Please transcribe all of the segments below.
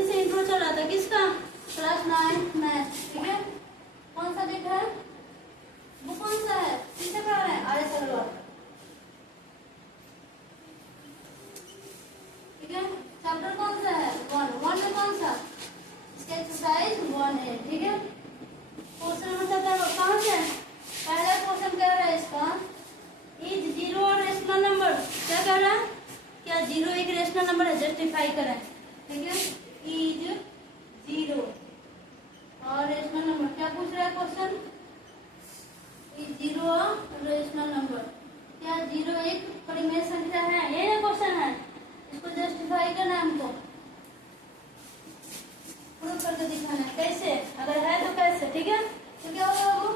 दिन से इंट्रो चल रहा था किसका, क्लास 9 मैथ, ठीक है। कौन सा देखा है, वो कौन सा है, किसे पढ़ा रहे हैं, आर्य सलवार, ठीक है। चैप्टर कौन सा है, 1 में कौन सा, इसका एक्सरसाइज 1 है, ठीक है। क्वेश्चन नंबर कहाँ से, पहला क्वेश्चन कह रहा है इसका, इज जीरो और रेशनल नंबर, क्या कह रहा है, क्या जीरो एक रेशनल नंबर है, जस्टिफाई करें, ठीक है। इज जीरो और रेशनल नंबर, क्या पूछ रहा है question, is zero rational number, क्या जीरो एक परिमेय संख्या है, ये ना क्वेश्चन है, इसको जस्टिफाई करना है हमको, प्रूव करके दिखाना है, कैसे, अगर है तो कैसे, ठीक है। तो क्या होगा, वो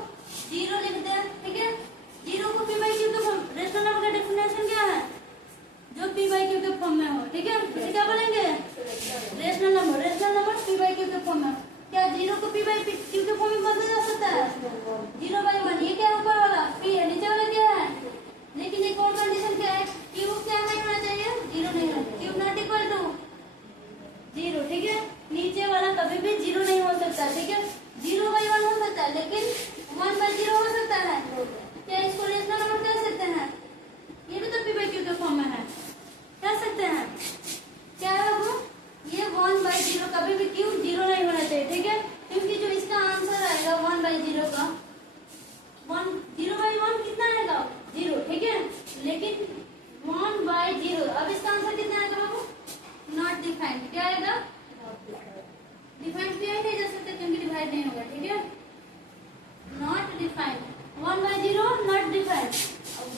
जीरो लिखते हैं, ठीक है। जीरो को पी बाई क्यू के फॉर्म, रेशनल नंबर का डेफिनेशन क्या है, जो पी बाई क्यू के फॉर्म में हो, ठीक है। इसे क्या बोलेंगे, rational number, rational number P by Q के फॉर्म में। क्या जीरो को पी बाई क्यू के फॉर्म में बदला जा सकता है, 0/1, ये क्या ऊपर वाला पी है, नीचे वाला क्या है, लेकिन एक और कंडीशन क्या है, क्यू क्या नहीं होना चाहिए, जीरो नहीं होना, q not equal to zero, ठीक है। नीचे वाला कभी भी जीरो नहीं हो सकता, ठीक है। 0/1 हो सकता है, लेकिन 1/0 हो सकता है, क्या इसको रेशनल नंबर कह सकते हैं, ये भी तो पी बाई क्यू के फॉर्म में है, कह सकते हैं, क्या है वो, ये 1/0, कभी भी क्यू जीरो नहीं होना चाहिए, ठीक है। क्योंकि जो इसका आंसर आएगा 1/0 का, 0/1 कितना आएगा, 0, ठीक है। लेकिन 1/0, अब इसका आंसर कितना आएगा बाबू, नॉट डिफाइंड, क्या आएगा, डिफाइंड किया नहीं जा सकता क्योंकि डिवाइड नहीं होगा, ठीक है। नॉट डिफाइंड, 1/0 नॉट डिफाइंड,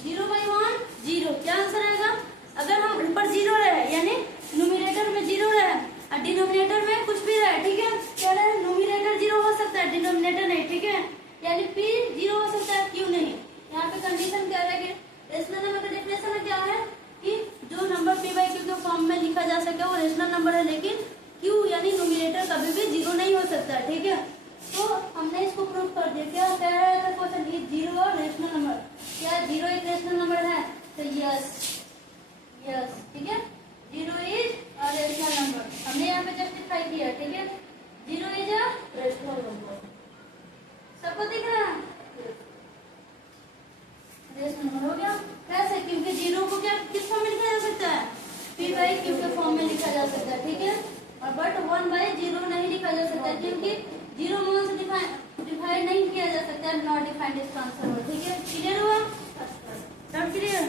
0/1 0, क्या आंसर आएगा, अगर हम ऊपर 0 रहे यानी न्यूमरेटर में 0 रहे और डिनोमिनेटर में कुछ भी रहे, ठीक है, क्या रहे, न्यूमरेटर 0 हो सकता है, डिनोमिनेटर नहीं, ठीक है। यानी पी 0 हो सकता है, क्यू नहीं। यहाँ पे कंडीशन क्या है कि रेशनल नंबर का डेफिनेशन में क्या है कि जो नंबर पी बाई क्यू के फॉर्म में लिखा जा सके वो रेशनल नंबर है, लेकिन क्यू यानी न्यूमरेटर कभी भी 0 नहीं हो सकता, ठीक है। तो हमने इसको प्रूव कर दिया, क्या कह रहा था क्वेश्चन, ये 0 और रेशनल नंबर, क्या 0 एक रेशनल नंबर है, तो यस, ठीक है, 0 इज अ रेशनल नंबर, हमने यहाँ पे जस्टिफाई किया, ठीक है। 0 इज अ रेशनल नंबर, सबको दिख रहा है, रेशनल नंबर हो गया, कैसे, क्योंकि 0 को क्या किस फॉर्म में लिखा जा सकता है, पी बाई क्यू के फॉर्म में लिखा जा सकता है, ठीक है। और बट 1/0 नहीं लिखा जा सकता क्योंकि 0 मान से डिवाइड नहीं किया जा सकता, नॉट डिफाइंड इसका आंसर हो, ठीक है। क्लियर हुआ, सब क्लियर,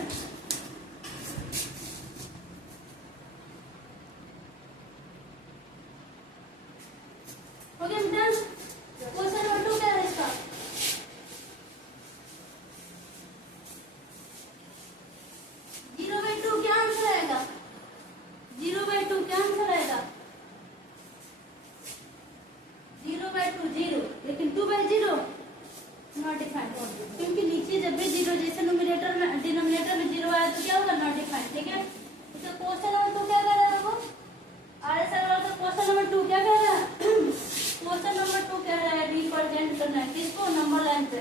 हो गया डन। क्वेश्चन नंबर 2 क्या है इसका, जीरो बाई टू क्या आंसर आएगा, 0/2 क्या आंसर आएगा, 0/2 0, लेकिन 2/0 नॉट डिफाइंड, क्योंकि नीचे जब भी 0 जैसे न्यूमरेटर में डिनोमिनेटर में 0 आया तो क्या होगा, नॉट डिफाइंड, ठीक है। तो क्वेश्चन नंबर 2 क्या कह रहा है वो, आर एस आर का क्वेश्चन नंबर 2 क्या कह रहा है, क्वेश्चन नंबर 2 कह रहा है रिप्रेजेंट करना है किसको, नंबर लाइन पे।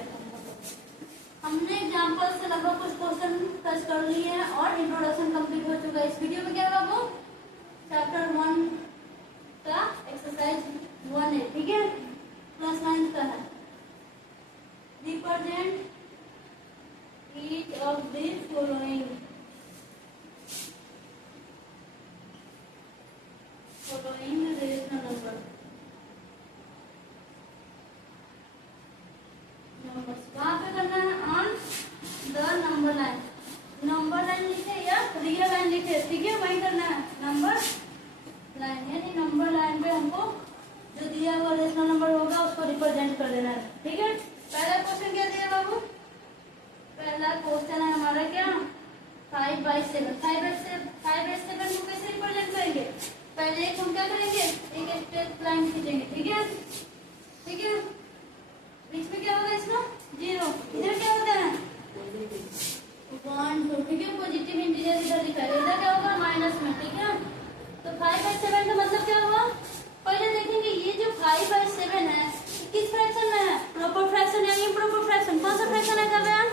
हमने एग्जांपल से लगभग कुछ क्वेश्चन टच कर लिए हैं और इंट्रोडक्शन कंप्लीट हो चुका है। इस वीडियो में क्या होगा, वो चैप्टर 1 का एक्सरसाइज 1 है, ठीक है, क्लास 9 का है। Represent each of the following rational number, वहां पे करना है on the number line, number line लिखे या रियल लाइन लिखे, ठीक है, वही करना है, नंबर लाइन यानी नंबर लाइन पे हमको जो दिया हुआ रेशनल नंबर होगा उसको रिप्रेजेंट कर देना है, ठीक है। पहला क्वेश्चन क्या दिया बाबू, पहला क्वेश्चन है हमारा क्या, 5/7, 5/7 को कैसे रिप्रेजेंट करेंगे, पहले एक हम क्या करेंगे, एक स्ट्रेट लाइन खींचेंगे, ठीक है, ठीक है। बीच में क्या होगा इसका, 0, इधर क्या होता है 1 2, ठीक है, पॉजिटिव इंटीजर इधर लिखा है, इधर क्या होगा माइनस में, ठीक है। तो 5/7 का मतलब क्या हुआ, पहले देखेंगे ये जो 5/7 है किस फ्रैक्शन में है, प्रॉपर फ्रैक्शन या इम्प्रॉपर फ्रैक्शन, कौन सा फ्रैक्शन है बयान,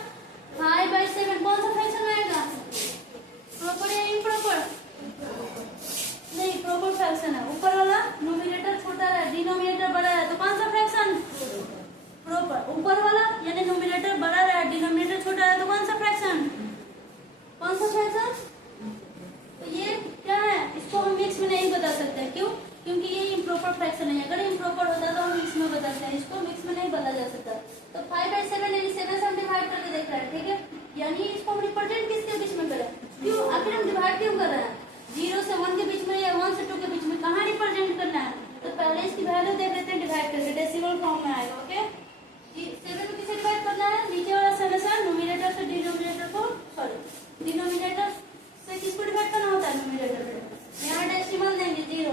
5/7 कौन सा फ्रैक्शन आएगा, प्रॉपर या इम्प्रॉपर, नहीं प्रॉपर फ्रैक्शन है, ऊपर वाला कौन सा फ्रैक्शन? तो ये क्या है, इसको हम मिक्स में नहीं बदल सकते। क्यों? क्योंकि ये इम्प्रॉपर फ्रैक्शन है। अगर इम्प्रॉपर होता तो हम मिक्स में बदलते हैं, इसको मिक्स में नहीं बदला जा सकता। तो 5/7 यानी 7 से हम डिवाइड करके देख रहे हैं, ठीक है। यानी इसको हम रिप्रेजेंट किसके बीच में करें? क्यों? आखिर हम डिवाइड क्यों कर रहे हैं? 0 से 1 के बीच में या 1 से 2 के बीच में, कहाँ रिप्रेजेंट करना है? तो पहले इसकी वैल्यू देख लेते हैं डिवाइड करके, डेसिमल फॉर्म में आएगा। ओके, 7 को किसे डिवाइड करना है? नीचे वाला समेशन न्यूमरेटर से डिनोमिनेटर को, सॉरी डिनोमिनेटर से किसको डिवाइड करना होता है? न्यूमरेटर पे। यहाँ डेसिमल देंगे 0,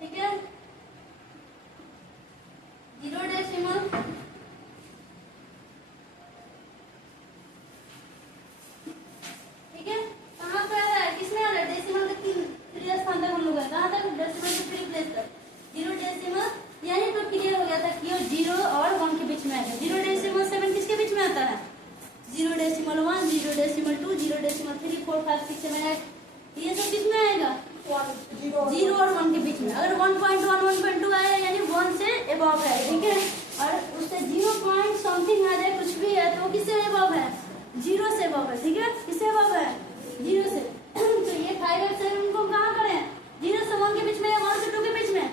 ठीक है, 0 डेसिमल, ठीक है। कहाँ पे आ रहा है? किसमें आ रहा है? डेसिमल के 3 स्थान तक हम लोग है। कहाँ तक? डेसिमल के 3 प्लेस तक 0 डेसिमल। यानी तो क्लियर हो गया था कि ये 0 और 1 के बीच में आएगा। 0 डेसिमल 7 किसके बीच में आता है? 0 डेसिमल 1, 0 डेसिमल 2, 0 डेसिमल 3, 4, 5, 6, 7, 8, ये सब किसमें आएगा? 0 और 1 के बीच में। अगर 1.1, 1.2 आया यानी 1 से एबव है, ठीक है। और उससे 0 पॉइंट समथिंग आ जाए, कुछ भी है, तो किससे एबव है? 0 से एबव है, ठीक है। किससे एबव है? 0 से। तो ये 5 और 7 को कहाँ करें? 0 से 1 के बीच में या 1 से 2 के बीच में?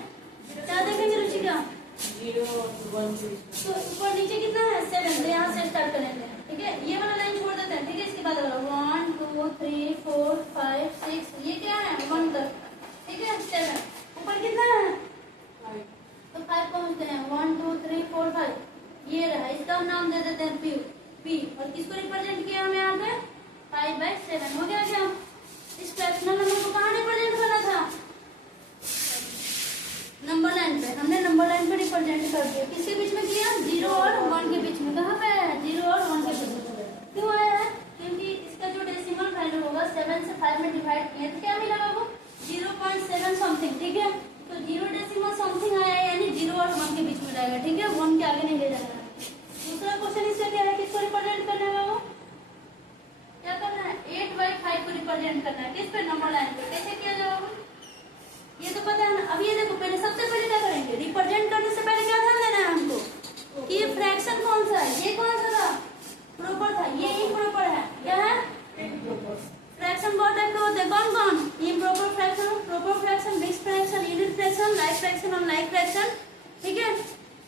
क्या देखेंगे रुचिका? 0 और 1 तो ऊपर नीचे कितना है? 7। तो यहाँ से स्टार्ट करेंगे, ठीक है। ये वाला लाइन छोड़ देते हैं, ठीक है। इसके बाद 1 2 3 4 5 6, ये क्या है? 1 तक, ठीक है। 7 ऊपर कितना है? 5। तो 5 पहुंचते हैं। 1 2 3 4 5, ये रहा। इसका हम नाम दे देते हैं P। और किसको रिप्रेजेंट किया हमें यहाँ पे? 5/7 हो गया क्या? इस फ्रैक्शनल नंबर को कहाँ रिप्रेजेंट करना था? नंबर लाइन पे। हमने नंबर लाइन पे रिप्रेजेंट कर दिया। किसके बीच में किया? 0 और 1 के बीच में। कहाँ पे है? 0 और 1 के बीच में। क्यों आया है? क्योंकि इसका जो डेसिमल वैल्यू होगा 7 से 5 में डिवाइड किया तो क्या मिला बाबू? 0.7 समथिंग, ठीक है। तो 0 डेसिमल समथिंग आया यानी 0 और 1 के बीच में रहेगा, ठीक है। 1 के आगे नहीं ले जाना है। दूसरा क्वेश्चन इससे क्या है? किसको रिप्रेजेंट करना है बाबू? क्या करना है? 8/5 को रिप्रेजेंट करना है। किस पे? नंबर लाइन पे। कैसे किया जाएगा? ये तो पता है ना। अब ये देखो, पहले सबसे पहले क्या करेंगे? रिप्रेजेंट करने से पहले क्या ध्यान देना है हमको कि ये फ्रैक्शन कौन सा है? ये कौन सा था? प्रॉपर था। ये इम्प्रॉपर है। क्या है? फ्रैक्शन बहुत टाइप के होते हैं। कौन कौन? Improper fraction, proper fraction, mixed fraction, unit fraction, like fraction और लाइक फ्रैक्शन, ठीक है।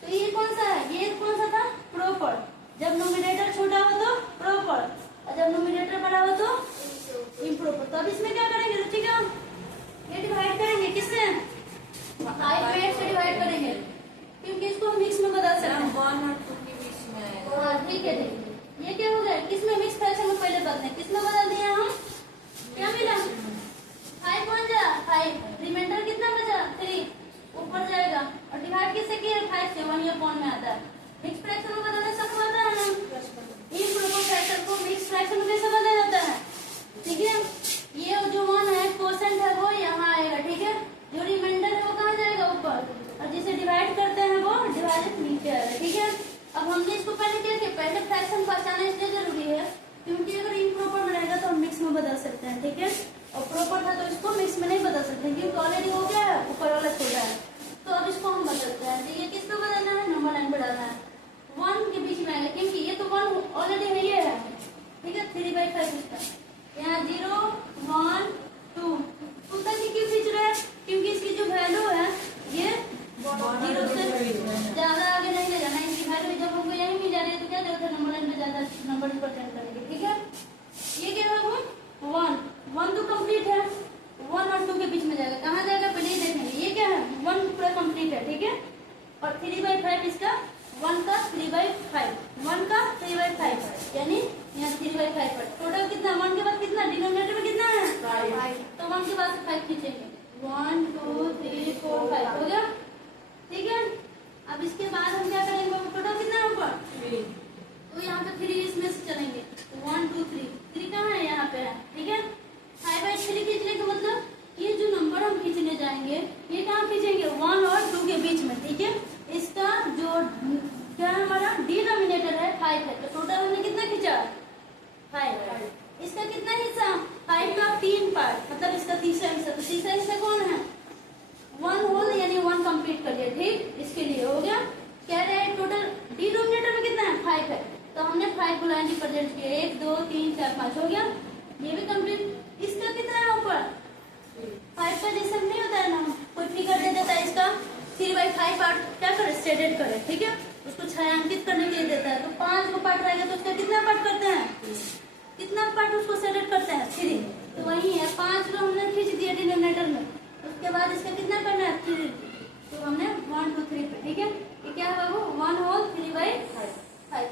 तो ये कौन सा है? ये कौन सा था? प्रॉपर। जब नोमिनेटर छोटा हो तो प्रॉपर, और जब नोमिनेटर बड़ा हो तो इम्प्रॉपर। तो अब इसमें क्या करेंगे रुचिका? ये डिवाइड करेंगे किससे? 5 से डिवाइड करेंगे, क्योंकि इसको मिक्स में बदल सकते हैं। 1 और 2 के बीच में आएगा। हाँ ठीक है, ठीक है। ये क्या हो गया? किसमें? मिक्स फ्रैक्शन में पहले बदलते हैं। किसमें बदल दिया हम? क्या मिला? 5 बन जा 5, रिमाइंडर कितना बचा? 3 ऊपर जाएगा। और डिवाइड किससे किया? 5 से। 1 ये पॉइंट में आता है। मिक्स फ्रैक्शन में बदलने सबको आता है ना। इम्प्रॉपर फ्रैक्शन को मिक्स फ्रैक्शन में कैसे बदला जाता है? ठीक है। ये जो 1 है कोसेंट है वो यहाँ आएगा, ठीक है। जो रिमाइंडर है वो कहाँ जाएगा? ऊपर। और जिसे डिवाइड करते हैं वो डिवाइड नीचे आएगा, ठीक है। अब हमने इसको पहले क्या किया? पहले फ्रैक्शन पहचाना इसलिए जरूरी है क्योंकि अगर इम्प्रॉपर में रहेगा तो हम मिक्स में बदल सकते हैं, ठीक है। और प्रॉपर था तो इसको मिक्स में नहीं बदल सकते क्योंकि ऑलरेडी हो गया है, ऊपर वाला छोटा है। तो अब इसको हम बदलते हैं। तो ये किसको बदलना है? नंबर लाइन पे डालना है। 1 के बीच में आएगा क्योंकि ये तो 1 ऑलरेडी है, ये है, ठीक है। 3/5 इसका। यहाँ 0 1 2 तक ही क्यों खींच रहे हैं? क्योंकि इसकी जो वैल्यू है ये 0 से ज्यादा आगे नहीं ले जाना। इसकी वैल्यू जब हमको यही मिल जा रही है तो क्या जरूरत है नंबर लाइन में ज्यादा नंबर रिप्रेजेंट करेंगे, ठीक है। ये क्या है? 1 तो कंप्लीट है, 1 और 2 के बीच में जाएगा। कहाँ जाएगा? पहले ही देखेंगे। ये क्या है? 1 पूरा कंप्लीट है, ठीक है। और 3/5 इसका 1 का 3/5, 1 का 3/5 यानी यहाँ 3/5 पर टोटल कितना? 1 के बाद कितना? डिनोमिनेटर में कितना है? 5। तो 1 के बाद 5 खींचेंगे। 1 2 3 4 5 हो गया, ठीक है। अब इसके बाद हम क्या करेंगे? टोटल कितना है ऊपर? 3। तो यहाँ पे 3 इसमें से चलेंगे। 1 2 3 कहाँ है? यहाँ पे है, ठीक है। 5/3 खींचने का मतलब ये जो नंबर हम खींचने जाएंगे ये कहाँ खींचेंगे? 1 और 2 के बीच में, ठीक है। इसका जो क्या है हमारा डिनोमिनेटर है 5 है, तो टोटल हमने कितना खींचा? 5। इसका कितना हिस्सा? 5 का 3 पार्ट, मतलब इसका तीसरा हिस्सा। तो तीसरा हिस्सा कौन है? 1 होल यानी 1 कंप्लीट कर लिया, ठीक। इसके लिए हो गया। कह रहे हैं टोटल डिनोमिनेटर में कितना है? 5 है, तो हमने 5 को लाइन रिप्रेजेंट किया। 1 2 3 4 5 हो गया। उसको सेलेक्ट करते हैं 3, तो वही है 5 रो हमने खींच दिया डिनोमिनेटर में। उसके बाद इसका कितना करना है 3, तो हमने 1 2 3 पे, ठीक है। ये क्या है बाबू 1 होल 3/5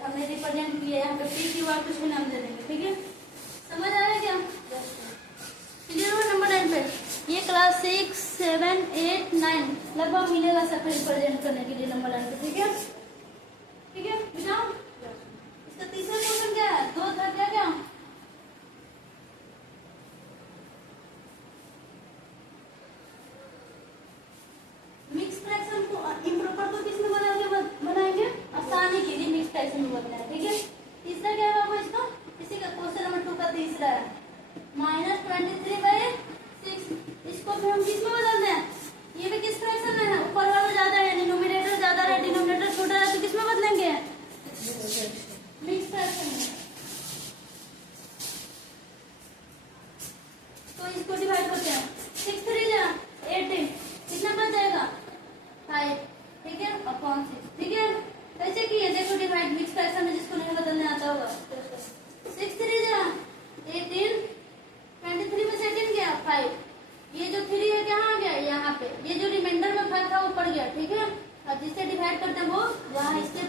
हमने रिप्रेजेंट किया। यहाँ पे पी क्यू आर कुछ भी नाम दे देंगे, ठीक है। समझ आया क्या? क्लियर हो नंबर 9 पे? ये क्लास 6 7 8 9 लगभग मिलेगा सबको रिप्रेजेंट करने के लिए नंबर 9 पे, ठीक है। ठीक है बेटा, इसका तीसरा क्वेश्चन क्या है? 2 था क्या क्या? मिक्स फ्रैक्शन को इम्प्रॉपर को किसमें बदल के बनाएंगे? आसानी के लिए मिक्स फ्रैक्शन में बदलना है, ठीक है। तीसरा क्या है बाबू इसका? इसी का क्वेश्चन नंबर 2 का तीसरा है -23/6। इसको भी हम किसमें बदलते हैं? ये भी किस फ्रैक्शन में है? ऊपर वाला ज्यादा है, डिनोमिनेटर ज्यादा है, डिनोमिनेटर छोटा है, तो किसमें बदलेंगे? मिक्स फ्रैक्शन में। तो इसको डिवाइड करते हैं 6 3 जा 18, कितना बच जाएगा 5, ठीक है, अपॉन 6, ठीक है। कैसे किए देखो डिवाइड मिक्स फ्रैक्शन में, जिसको नहीं बदलने आता होगा। 6 3 जा 18, 23 में से 18 गया 5, ये जो 3 है कहाँ आ गया? यहाँ पे। ये जो रिमाइंडर में 5 था वो पड़ गया, ठीक है। अब जिससे डिवाइड करते हैं वो जहाँ इसके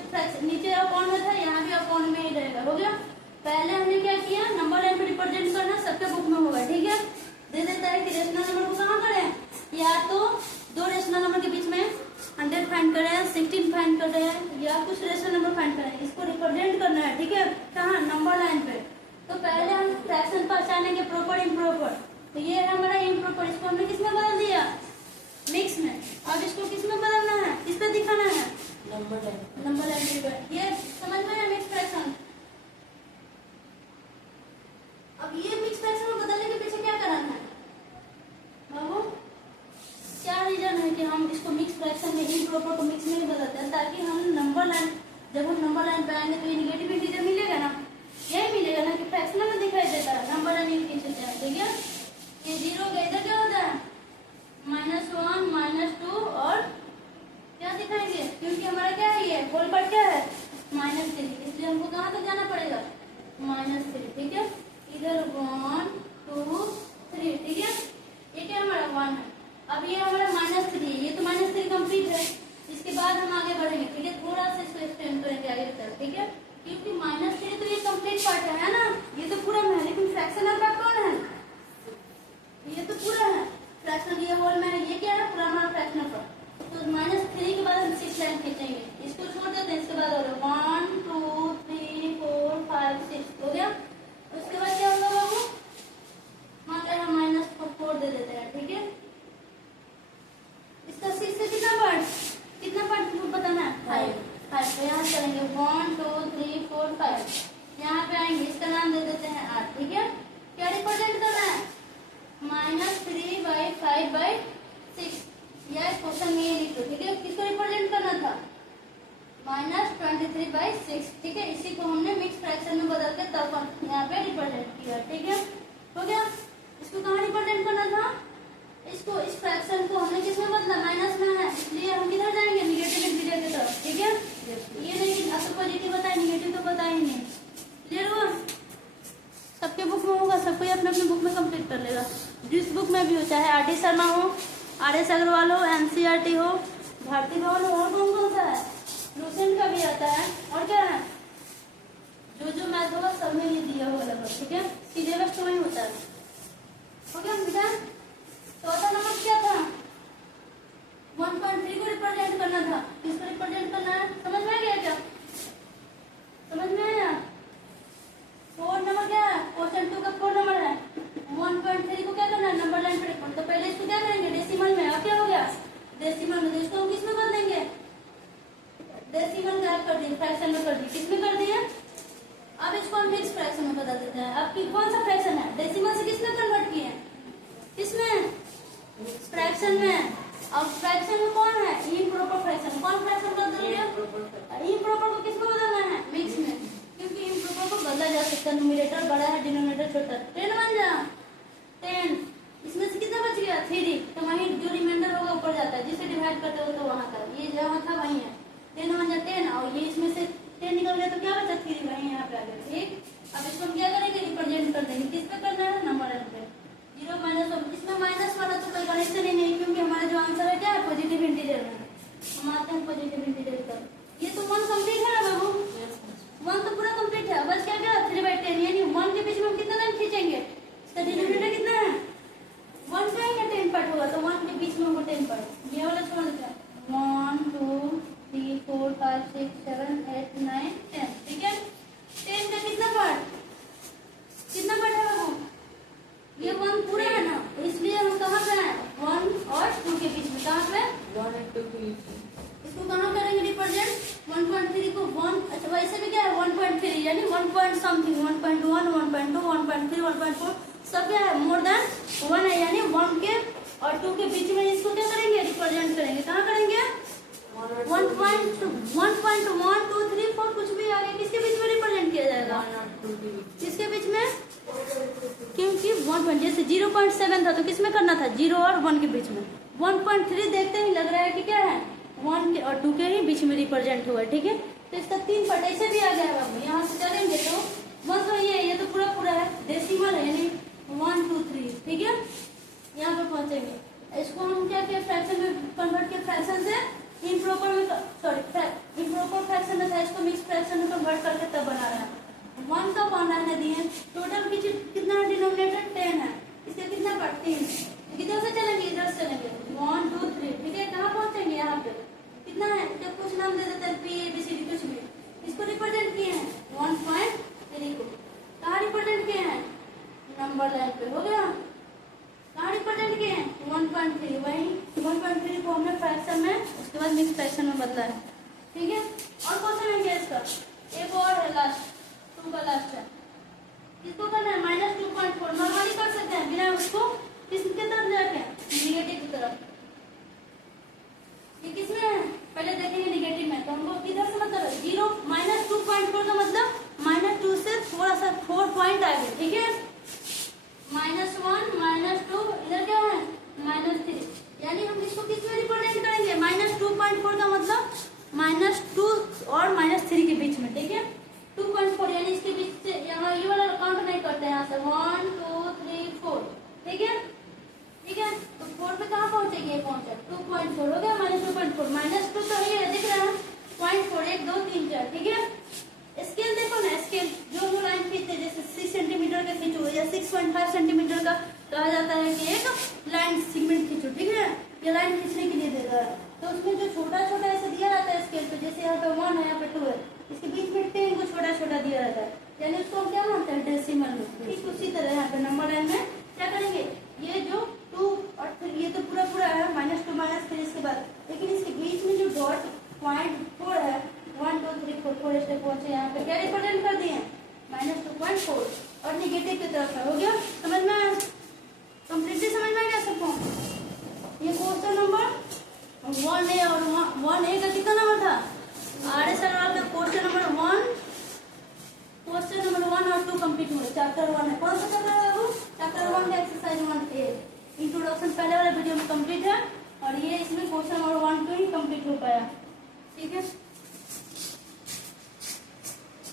नीचे अपॉन में था, यहाँ भी अपॉन में ही रहेगा, हो गया। पहले हमने क्या किया? नंबर लाइन पे रिप्रेजेंट करना, सबके बुक में होगा, ठीक है। दे देता है कि रेशनल नंबर को कहाँ करें? या तो दो रेशनल नंबर के बीच में 100 फाइंड करें, 16 फाइंड करें, या कुछ रेशनल नंबर फाइंड करें। इसको रिप्रेजेंट करना है, ठीक है। कहाँ? नंबर लाइन पे। तो पहले हम फ्रैक्शन पहचानेंगे प्रॉपर इम्प्रॉपर। तो ये है हमारा इम्प्रॉपर, इसको हमने किसमें बदल दिया? मिक्स में। अब इसको किसमें बदलना है? किस पे दिखाना है? Number line. नंबर लाइन पे। ये समझ में है मिक्स फ्रैक्शन? अब ये मिक्स फ्रैक्शन में बदलने के पीछे क्या कारण है बाबू? क्या रीजन है कि हम इसको मिक्स फ्रैक्शन में इम्प्रॉपर को मिक्स में ही बदलते हैं? ताकि हम नंबर लाइन, जब हम नंबर लाइन पे आएंगे तो ये निगेटिव इंटीजर मिलेगा ना, यही मिलेगा ना कि फ्रैक्शनल में दिखाई देता है, नंबर लाइन खींचते हैं, ठीक है। ये 0 का इधर क्या होता है? -1 -2 और क्या दिखाएंगे? क्योंकि हमारा क्या है ये होल पार्ट क्या है? -3, इसलिए हमको कहाँ तक जाना पड़ेगा? -3, ठीक है। इधर 1 2 3, ठीक है। ये क्या हमारा 1 है। अब ये हमारा -3, ये तो -3 कंप्लीट है। इसके बाद हम आगे बढ़ेंगे, ठीक है। थोड़ा सा इसको एक्सटेंड करेंगे आगे तक, ठीक है। क्योंकि -3 तो ये कंप्लीट पार्ट है ना, ये तो पूरा में है, लेकिन फ्रैक्शनल पार्ट कौन है? ये तो पूरा है फ्रैक्शन, ये होल में है, ये क्या है? पूरा हमारा फ्रैक्शनल पार्ट। तो -3 के बाद हम 6 लाइन खींचेंगे, इसको छोड़ देते हैं। इसके बाद और 1 2 3 4 5 6 हो गया। उसके बाद क्या होगा बाबू? मान लो हम -4 दे देते हैं, ठीक है। इसका 6 से कितना पार्ट बताना है? 5। तो यहाँ करेंगे 1 2 3 4 5, यहाँ पे आएंगे, इसका नाम दे देते हैं 8, ठीक है। क्या रिप्रेजेंट करना है? -3/5/6, या क्वेश्चन में ये लिख लो, ठीक है। किसको रिप्रेजेंट करना था? -23/6, ठीक है। इसी को हमने मिक्स फ्रैक्शन में बदल के तब यहाँ पे रिप्रेजेंट किया, ठीक है। हो गया। इसको कहाँ रिप्रेजेंट करना था? इसको, इस फ्रैक्शन को हमने किसमें बदला? माइनस में है, इसलिए हम किधर जाएंगे? निगेटिव इंटीजर की तरफ, ठीक है। ये नहीं, अब तो पॉजिटिव बताए, निगेटिव तो पता ही नहीं। क्लियर हुआ? सबके बुक में होगा, सबको अपने अपने बुक में कंप्लीट कर लेगा। जिस बुक में भी हो, चाहे आर.डी. शर्मा हो, आर.एस. अग्रवाल हो, एनसीईआरटी हो, भारती भवन हो, और कौन कौन सा है? लूसेंट का भी आता है। और क्या है? जो मैथ होगा सब में ये दिया होगा लगभग, ठीक है। सिलेबस तो वही होता है। हो गया बेटा? चौथा नंबर क्या था? 1.3 को रिप्रेजेंट करना था। किसको रिप्रेजेंट करना है? समझ में आ गया क्या? समझ में आया? 4 नंबर क्या है? क्वेश्चन 2 का 4 नंबर है। 1.3 को क्या करना है? नंबर लाइन पे रिप्रेजेंट। तो पहले इसको क्या करेंगे? डेसिमल में। अब क्या हो गया? डेसिमल में। इसको हम किसमें कर देंगे? डेसिमल गायब कर दिए, फ्रैक्शन में कर दिए। किसमें कर दिए? अब इसको हम मिक्स फ्रैक्शन में बदल देते हैं। अब कौन सा फ्रैक्शन है? डेसिमल से किसमें कन्वर्ट किए? किसमें? फ्रैक्शन में। अब फ्रैक्शन में कौन है? Improper fraction. कौन फ्रैक्शन बदल दिया? इम्प्रॉपर को किसमें बदलना है? मिक्स में। क्योंकि इम्प्रॉपर को बदला जा सकता है, न्यूमरेटर बड़ा है, डिनोमिनेटर छोटा। 10 बन जा 10, इसमें से कितना बच गया? 3। तो वहीं जो रिमाइंडर होगा ऊपर जाता है, जिसे डिवाइड करते हो तो वहां का, ये जहाँ था वही है। 10 बन जा 10, और ये इसमें से 10 निकल गया तो क्या बचा? 3 वहीं यहाँ पे आ गया, ठीक। अब इसको हम क्या करेंगे, रिप्रेजेंट कर देंगे। किस पे करना है, नंबर लाइन पे। 0 माइनस, इसमें माइनस वाला तो कोई कनेक्शन ही नहीं, क्योंकि हमारा जो आंसर है क्या है, पॉजिटिव इंटीजर है। हम आते हैं पॉजिटिव इंटीजर पर। ये तो 1 कंप्लीट है ना बाबू, 1 तो पूरा कंप्लीट है। बस क्या क्या 3/10, यानी 1 के बीच में हम कितना लाइन खींचेंगे, इसका डिनोमिनेटर कितना है 1 का है या 10 पार्ट होगा, तो 1 के बीच में हमको 10 पार्ट, ये वाला छोड़ देते हैं। 1 2 3 4 5 6 7 8 9 10, ठीक है। 10 का कितना पार्ट है बाबू, ये 1 पूरा है ना, तो इसलिए हम कहाँ पे हैं, 1 और 2 के बीच में। कहाँ पे 1 and 2 के बीच में। इसको कहाँ करेंगे रिप्रेजेंट, 1.3 को 1, अच्छा वैसे भी क्या है 1.3, यानी 1 पॉइंट समथिंग, 1.1 1.2 1.3 1.4 सब क्या है, मोर देन 1 है, यानी 1 के और 2 के बीच में इसको क्या करेंगे, रिप्रेजेंट करेंगे। कहाँ करेंगे, 1.1 2 3 4 कुछ भी आगे किसके बीच में रिप्रेजेंट किया जाएगा, 1 और 2 के बीच। किसके बीच में, क्योंकि 1 जैसे 0.7 था तो किसमें करना था, 0 और 1 के बीच में। 1.3 देखते ही लग रहा है कि क्या है, 1 के और 2 के ही बीच में रिप्रेजेंट हुआ है, ठीक है। तो इसका 3 पार्ट ऐसे भी आ गया बाबू, यहाँ से चलेंगे तो 1 तो ये तो पूरा पूरा है, डेसिमल है, यानी 1 2 3, ठीक है। यहाँ पे पहुंचेंगे, इसको हम क्या किया, फ्रैक्शन में कन्वर्ट किया, फ्रैक्शन से इम्प्रॉपर में, सॉरी इम्प्रॉपर फ्रैक्शन में था, इसको मिक्स फ्रैक्शन में कन्वर्ट करके तब बना रहा है। 1 का 1 रहने दिए, टोटल कितना है, डिनोमिनेटर 10 है, इसका कितना पार्ट 3, किधर से चलेंगे, इधर से चलेंगे 1 2 3, ठीक है। कहाँ पहुंचेंगे, यहाँ पे कितना है, जब कुछ नाम दे देते हैं P A B C D कुछ भी, इसको रिप्रेजेंट किए हैं 1.3 को, कहाँ रिप्रेजेंट किए हैं, नंबर लाइन पे, हो गया। कहाँ रिप्रेजेंट किए हैं 1.3, वही 1.3 को हमने फ्रैक्शन में, उसके बाद मिक्स फ्रैक्शन में बदला है, ठीक है। और क्वेश्चन है क्या इसका, एक और है लास्ट, 2 का लास्ट है, इसको करना है -2.4, नॉर्मली कर सकते हैं बिना उसको किसके तरफ जाके, निगेटिव की तरफ। ये किसमें है, पहले देखेंगे निगेटिव में, तो हमको किधर से मतलब है 0 -2.4 का मतलब -2 से थोड़ा सा 4 पॉइंट आगे, ठीक है। -1 -2, इधर क्या है -3, यानी हम इसको किस में रिप्रेजेंट करेंगे, -2.4 का मतलब -2 और -3 के बीच में, ठीक है। 2.4 यानी इसके बीच से, यहाँ ये वाला काउंट नहीं करते, यहाँ से 1 2 3 4, ठीक है, ठीक है। तो 4 पे कहाँ पहुंचेंगे, पहुंचा 2.4, हो गया -2.4, -2 तो ये दिख रहा है 0.4 1 2 3 4, ठीक है। स्केल देखो ना, स्केल जो लाइन खींचते, जैसे 6 सेंटीमीटर का खींचो या 6.5 सेंटीमीटर का कहा जाता है कि एक लाइन सेगमेंट खींचो, ठीक है, ये लाइन खींचने के लिए दे रहा है। तो उसमें जो छोटा छोटा ऐसे दिया रहता है स्केल पे, जैसे यहाँ पे 1 है, यहाँ पे 2 है, इसके बीच में 10 को छोटा छोटा दिया रहता है, यानी उसको हम क्या मानते हैं, डेसिमल में। ठीक उसी तरह यहाँ पे नंबर लाइन में क्या करेंगे, ये जो 2 और 3 ये तो पूरा पूरा है, -2 -3 इसके बाद, लेकिन इसके बीच में जो डॉट 0.4 है, 1 2 3 4 4 स्टेप पहुंचे, यहाँ पे क्या रिप्रेजेंट कर दिए -2.4 और निगेटिव की तरफ है, हो गया। समझ में आया, कंप्लीटली समझ में आ गया सबको। ये क्वेश्चन नंबर 1A और 1A का कितना नंबर था, आर सवाल का क्वेश्चन नंबर 1 और 2 कंप्लीट हुए, चैप्टर 1 है। कौन सा चैप्टर है वो, चैप्टर 1 का एक्सरसाइज 1A, इंट्रोडक्शन पहले वाले वीडियो में कंप्लीट है, और ये इसमें क्वेश्चन नंबर 1 2 ही कंप्लीट हो पाया, ठीक है।